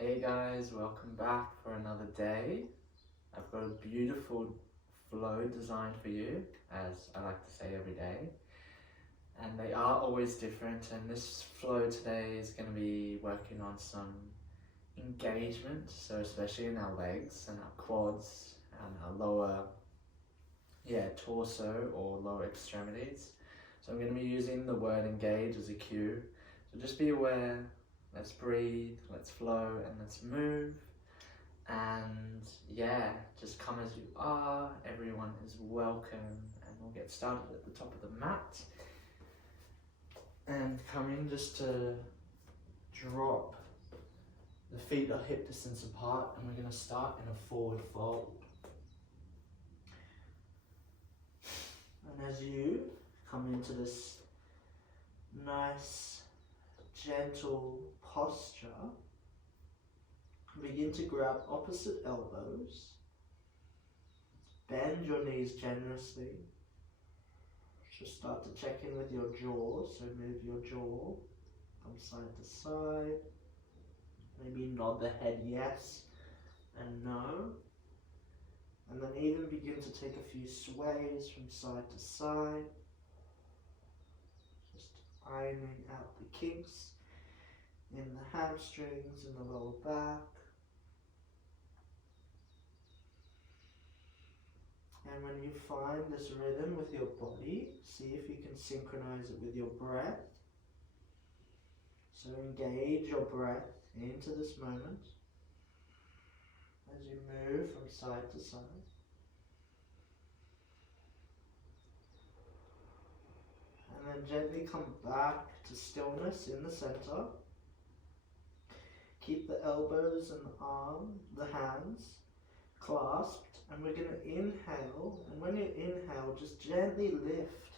Hey guys, welcome back for another day. I've got a beautiful flow designed for you, as I like to say every day. And they are always different, and this flow today is going to be working on some engagement, so especially in our legs and our quads and our lower torso or lower extremities. So I'm going to be using the word engage as a cue. So just be aware. Let's breathe, let's flow, and let's move. And yeah, just come as you are. Everyone is welcome. And we'll get started at the top of the mat. And come in just to drop. The feet are hip distance apart, and we're going to start in a forward fold. And as you come into this nice, gentle posture, begin to grab opposite elbows, bend your knees generously, just start to check in with your jaw, so move your jaw from side to side, maybe nod the head yes and no, and then even begin to take a few sways from side to side, just ironing out the kinks in the hamstrings, in the lower back. And when you find this rhythm with your body, see if you can synchronize it with your breath. So engage your breath into this moment as you move from side to side. And then gently come back to stillness in the center. Keep the elbows and the hands clasped, and we're going to inhale, and when you inhale, just gently lift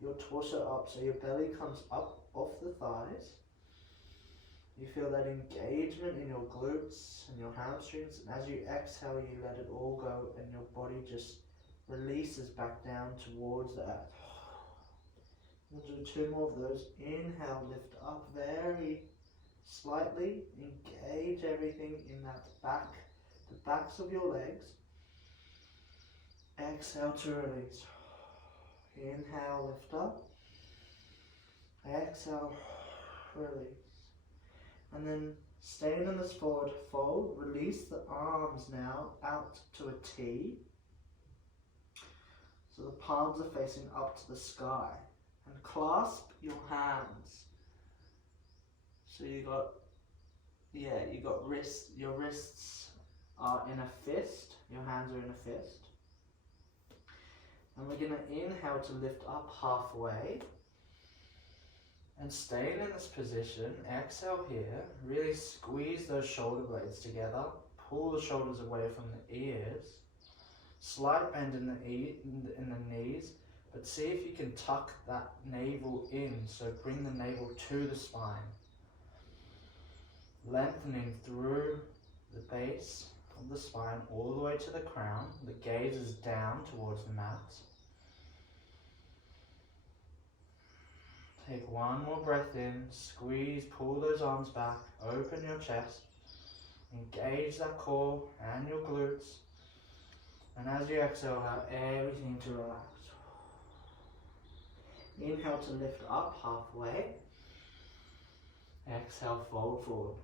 your torso up so your belly comes up off the thighs. You feel that engagement in your glutes and your hamstrings, and as you exhale, you let it all go, and your body just releases back down towards the earth. We'll do 2 more of those. Inhale, lift up very slightly, engage everything in that back, the backs of your legs. Exhale to release. Inhale, lift up. Exhale, release. And then staying in this forward fold, release the arms now out to a T. So the palms are facing up to the sky. And clasp your hands. So you got wrists, your wrists are in a fist, your hands are in a fist. And we're going to inhale to lift up halfway. And staying in this position, exhale here, really squeeze those shoulder blades together, pull the shoulders away from the ears, slight bend in the knees, but see if you can tuck that navel in, so bring the navel to the spine. Lengthening through the base of the spine all the way to the crown. The gaze is down towards the mat. Take 1 more breath in, squeeze, pull those arms back, open your chest, engage that core and your glutes. And as you exhale, allow everything to relax. Inhale to lift up halfway. Exhale, fold forward.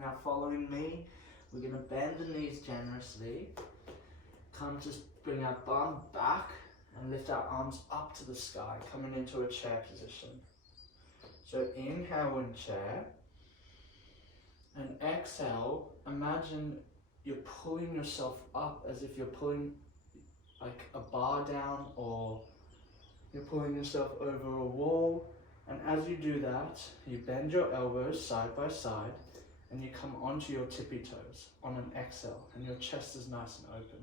Now following me, we're going to bend the knees generously. Come to bring our bum back and lift our arms up to the sky, coming into a chair position. So inhale in chair. And exhale, imagine you're pulling yourself up as if you're pulling like a bar down, or you're pulling yourself over a wall. And as you do that, you bend your elbows side by side, and you come onto your tippy toes on an exhale, and your chest is nice and open.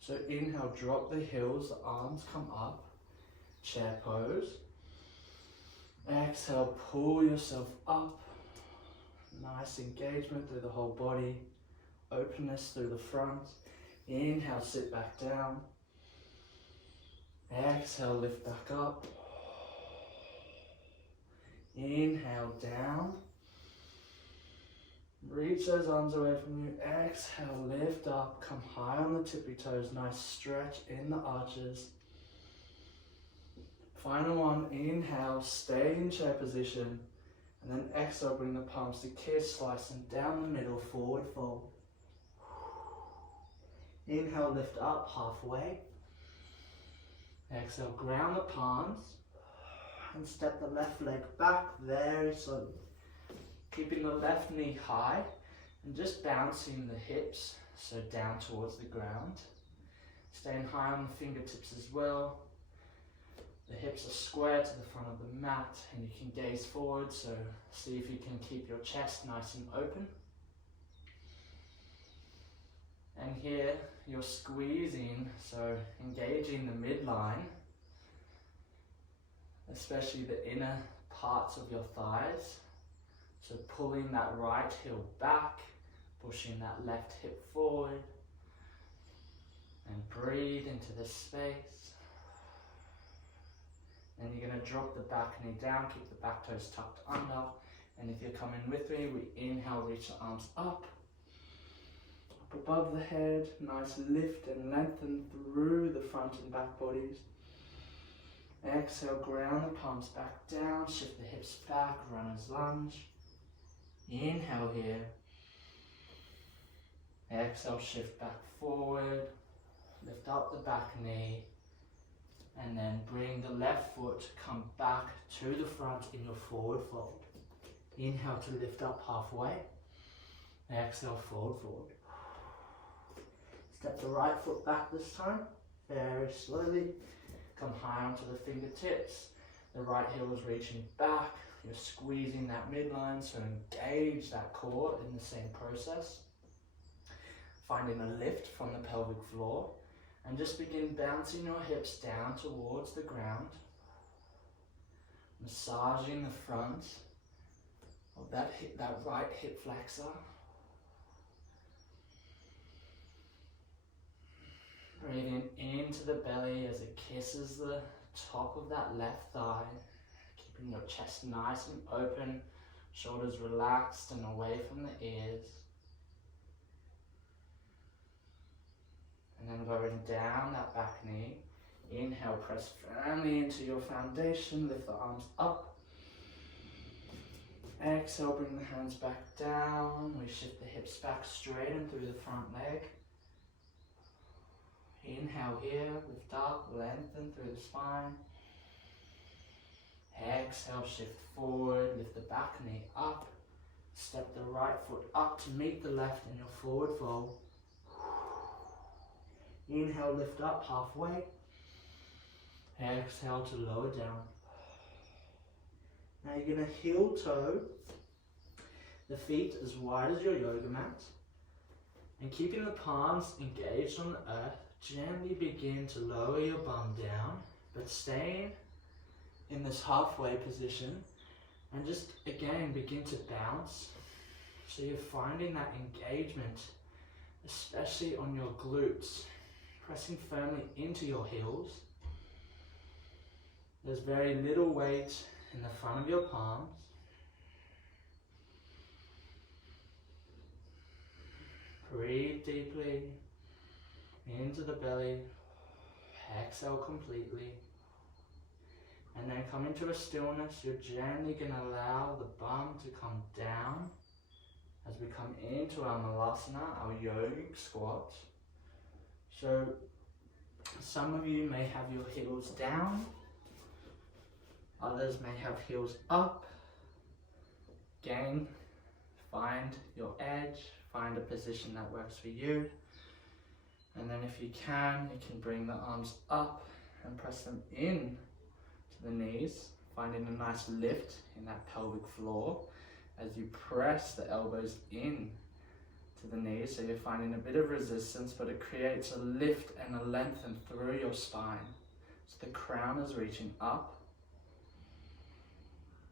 So inhale, drop the heels, the arms come up, chair pose. Exhale, pull yourself up. Nice engagement through the whole body, openness through the front. Inhale, sit back down. Exhale, lift back up. Inhale, down. Reach those arms away from you. Exhale, lift up, come high on the tippy toes. Nice stretch in the arches. Final one, inhale, stay in chair position. And then exhale, bring the palms to kiss, slicing down the middle, forward fold. Inhale, lift up halfway. Exhale, ground the palms. And step the left leg back very slowly. Keeping the left knee high and just bouncing the hips, so down towards the ground. Staying high on the fingertips as well. The hips are square to the front of the mat and you can gaze forward, so see if you can keep your chest nice and open. And here you're squeezing, so engaging the midline, especially the inner parts of your thighs. So pulling that right heel back, pushing that left hip forward, and breathe into this space. And you're going to drop the back knee down, keep the back toes tucked under. And if you're coming with me, we inhale, reach the arms up above the head, nice lift and lengthen through the front and back bodies. Exhale, ground the palms back down, shift the hips back, runner's lunge. Inhale here. Exhale, shift back forward, lift up the back knee, and then bring the left foot to come back to the front in your forward fold. Inhale to lift up halfway. Exhale, fold forward. Step the right foot back this time, very slowly. Come high onto the fingertips. The right heel is reaching back. You're squeezing that midline, so engage that core in the same process. Finding a lift from the pelvic floor. And just begin bouncing your hips down towards the ground. Massaging the front of that right hip flexor. Breathing into the belly as it kisses the top of that left thigh. Keeping your chest nice and open, shoulders relaxed and away from the ears. And then going down that back knee. Inhale, press firmly into your foundation, lift the arms up. Exhale, bring the hands back down. We shift the hips back, straighten through the front leg. Inhale here, lift up, lengthen through the spine. Exhale, shift forward, lift the back knee up. Step the right foot up to meet the left in your forward fold. Inhale, lift up halfway. Exhale to lower down. Now you're going to heel toe the feet as wide as your yoga mat. And keeping the palms engaged on the earth, gently begin to lower your bum down, but staying in this halfway position. And just again begin to bounce. So you're finding that engagement, especially on your glutes. Pressing firmly into your heels. There's very little weight in the front of your palms. Breathe deeply into the belly. Exhale completely. And then come into a stillness. You're gently going to allow the bum to come down as we come into our Malasana, our Yogic Squats. So some of you may have your heels down, others may have heels up. Again, find your edge, find a position that works for you. And then if you can bring the arms up and press them in to the knees, finding a nice lift in that pelvic floor as you press the elbows in to the knees, so you're finding a bit of resistance, but it creates a lift and a lengthen through your spine. So the crown is reaching up.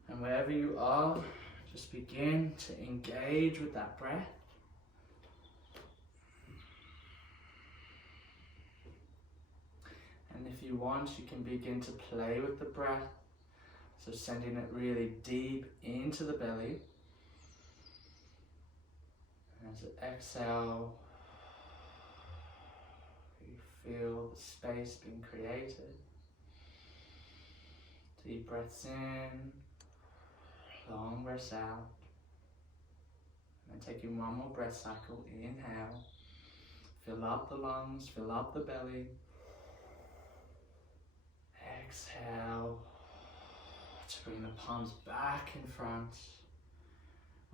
And wherever you are, just begin to engage with that breath. And if you want, you can begin to play with the breath. So sending it really deep into the belly. And as you exhale, you feel the space being created. Deep breaths in, long breaths out. And then taking one more breath cycle, inhale. Fill up the lungs, fill up the belly. Exhale to bring the palms back in front.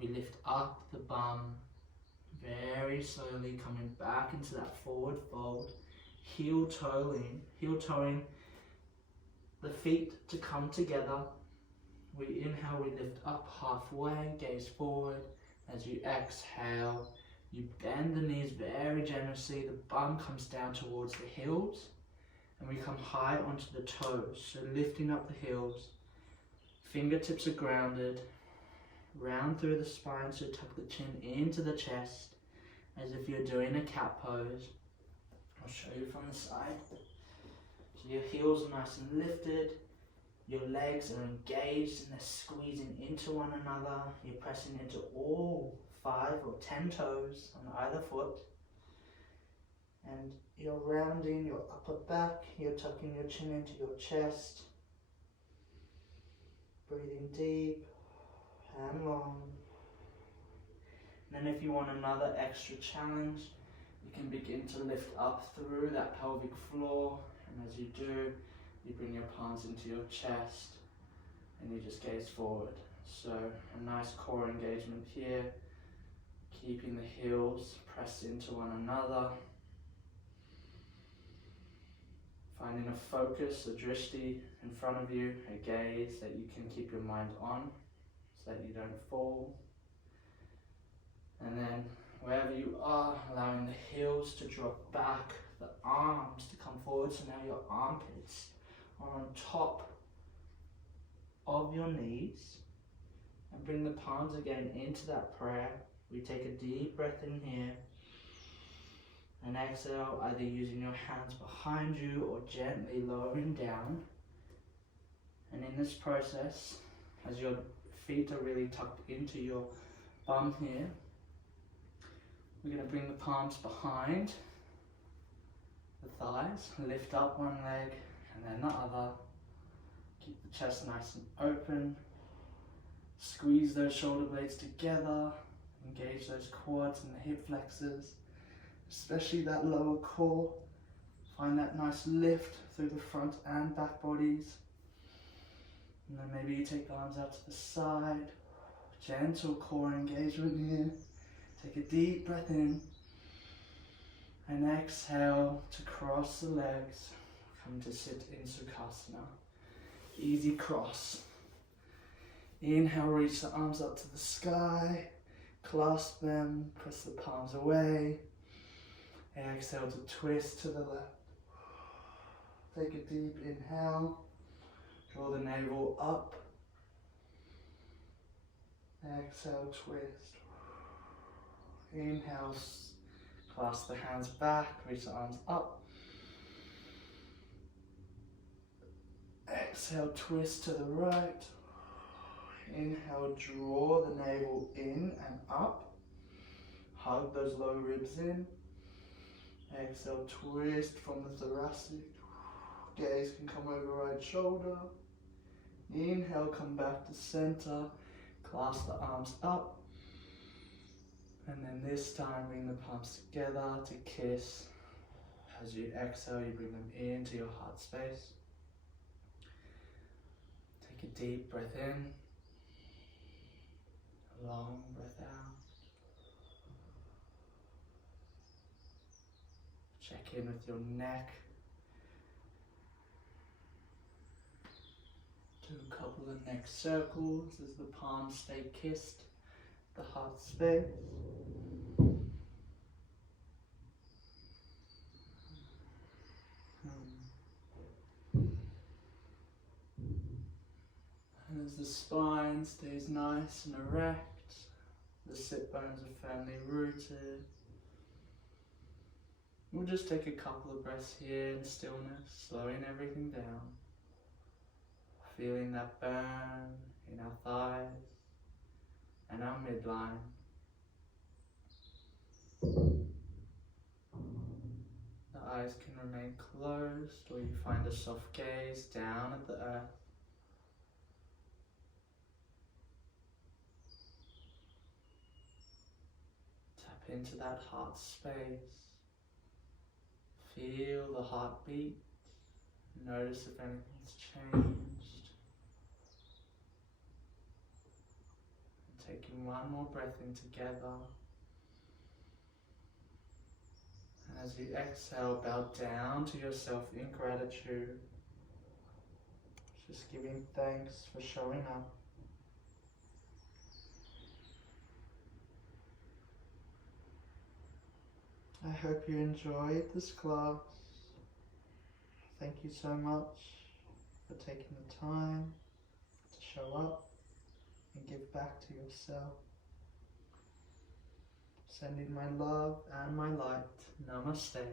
We lift up the bum very slowly, coming back into that forward fold. Heel toeing the feet to come together. We inhale, we lift up halfway, gaze forward. As you exhale, you bend the knees very generously. The bum comes down towards the heels. And we come high onto the toes, so lifting up the heels. Fingertips are grounded. Round through the spine, so tuck the chin into the chest, as if you're doing a cat pose. I'll show you from the side. So your heels are nice and lifted. Your legs are engaged and they're squeezing into one another. You're pressing into all 5 or 10 toes on either foot. And you're rounding your upper back, you're tucking your chin into your chest. Breathing deep and long. And then if you want another extra challenge, you can begin to lift up through that pelvic floor. And as you do, you bring your palms into your chest and you just gaze forward. So a nice core engagement here, keeping the heels pressed into one another. Finding a focus, a drishti in front of you, a gaze that you can keep your mind on so that you don't fall. And then wherever you are, allowing the heels to drop back, the arms to come forward, so now your armpits are on top of your knees. And bring the palms again into that prayer. We take a deep breath in here. And exhale, either using your hands behind you or gently lowering down. And in this process, as your feet are really tucked into your bum here, we're going to bring the palms behind the thighs, lift up one leg and then the other. Keep the chest nice and open. Squeeze those shoulder blades together. Engage those quads and the hip flexors. Especially that lower core. Find that nice lift through the front and back bodies. And then maybe you take the arms out to the side. Gentle core engagement here. Take a deep breath in. And exhale to cross the legs. Come to sit in Sukhasana. Easy cross. Inhale, reach the arms up to the sky. Clasp them, press the palms away. Exhale to twist to the left. Take a deep inhale. Draw the navel up. Exhale, twist. Inhale, clasp the hands back, reach the arms up. Exhale, twist to the right. Inhale, draw the navel in and up. Hug those low ribs in. Exhale, twist from the thoracic. Gaze can come over right shoulder. Inhale, come back to center. Clasp the arms up. And then this time, bring the palms together to kiss. As you exhale, you bring them into your heart space. Take a deep breath in. A long breath out. Check in with your neck. Do a couple of neck circles as the palms stay kissed, the heart space. And as the spine stays nice and erect, the sit bones are firmly rooted. We'll just take a couple of breaths here in stillness, slowing everything down. Feeling that burn in our thighs and our midline. The eyes can remain closed, or you find a soft gaze down at the earth. Tap into that heart space. Feel the heartbeat. Notice if anything's changed. And taking one more breath in together. And as you exhale, bow down to yourself in gratitude. Just giving thanks for showing up. I hope you enjoyed this class. Thank you so much for taking the time to show up and give back to yourself. Sending my love and my light. Namaste.